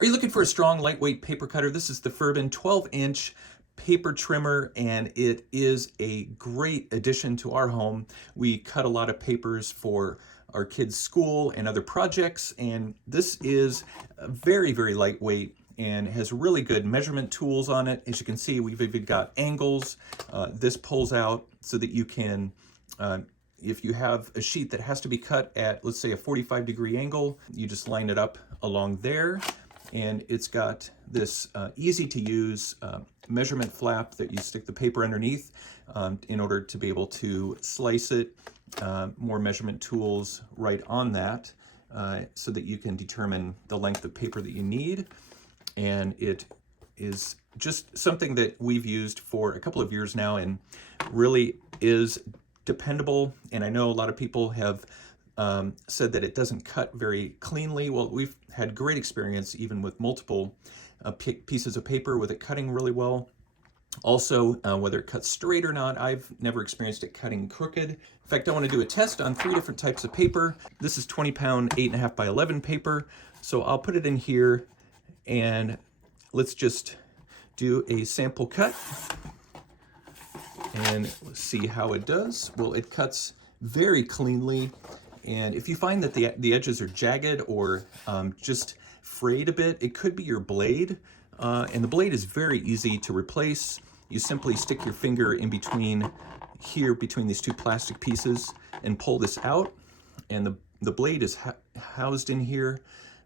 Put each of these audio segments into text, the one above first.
Are you looking for a strong, lightweight paper cutter? This is the Firbon 12-inch paper trimmer, and it is a great addition to our home. We cut a lot of papers for our kids' school and other projects, and this is very, very lightweight and has really good measurement tools on it. As you can see, we've even got angles. This pulls out so that you can if you have a sheet that has to be cut at, let's say, a 45-degree angle, you just line it up along there. And it's got this easy to use measurement flap that you stick the paper underneath in order to be able to slice it. More measurement tools right on that so that you can determine the length of paper that you need. And it is just something that we've used for a couple of years now and really is dependable. And I know a lot of people have said that it doesn't cut very cleanly. Well, we've had great experience even with multiple pieces of paper with it cutting really well. Also, whether it cuts straight or not, I've never experienced it cutting crooked. In fact, I want to do a test on 3 different types of paper. This is 20-pound 8.5 by 11 paper. So I'll put it in here and let's just do a sample cut and let's see how it does. Well, it cuts very cleanly. And if you find that the edges are jagged or just frayed a bit, it could be your blade. And the blade is very easy to replace. You simply stick your finger in between here, between these two plastic pieces, and pull this out. And the blade is housed in here.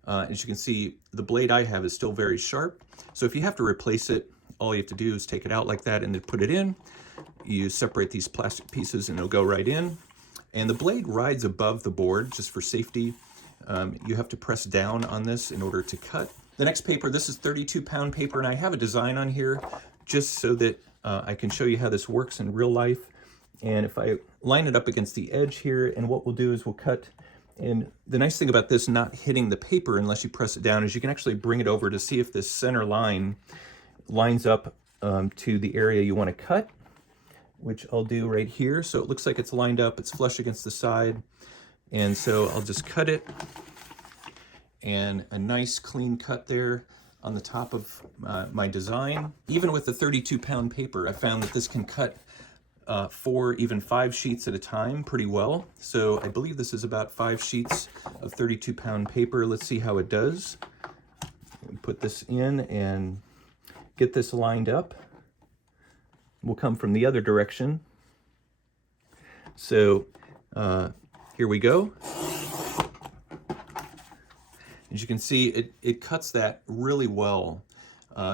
As you can see, the blade I have is still very sharp. So if you have to replace it, all you have to do is take it out like that and then put it in. You separate these plastic pieces and it'll go right in. And the blade rides above the board just for safety. You have to press down on this in order to cut. The next paper, this is 32-pound paper, and I have a design on here just so that I can show you how this works in real life. And if I line it up against the edge here, and what we'll do is we'll cut. And the nice thing about this not hitting the paper unless you press it down is you can actually bring it over to see if this center line lines up to the area you want to cut, which I'll do right here. So it looks like it's lined up, it's flush against the side. And so I'll just cut it, and a nice clean cut there on the top of my design. Even with the 32-pound paper, I found that this can cut 4, even 5 sheets at a time pretty well. So I believe this is about 5 sheets of 32-pound paper. Let's see how it does. Put this in and get this lined up. We'll come from the other direction. So here we go. As you can see, it cuts that really well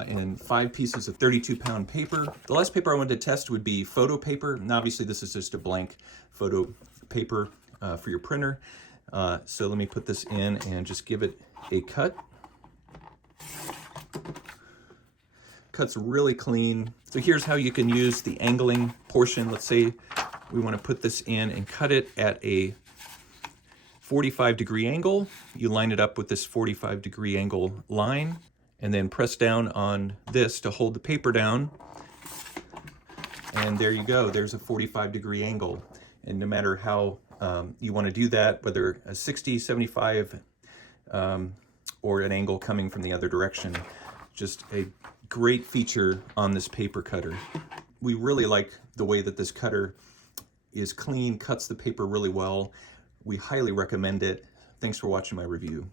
in 5 pieces of 32-pound paper. The last paper I wanted to test would be photo paper. And obviously this is just a blank photo paper for your printer. So let me put this in and just give it a cut. Cuts really clean. So here's how you can use the angling portion. Let's say we want to put this in and cut it at a 45-degree angle. You line it up with this 45-degree angle line and then press down on this to hold the paper down. And there you go, there's a 45-degree angle. And no matter how you want to do that, whether a 60, 75, or an angle coming from the other direction, just a great feature on this paper cutter. We really like the way that this cutter is clean, cuts the paper really well. We highly recommend it. Thanks for watching my review.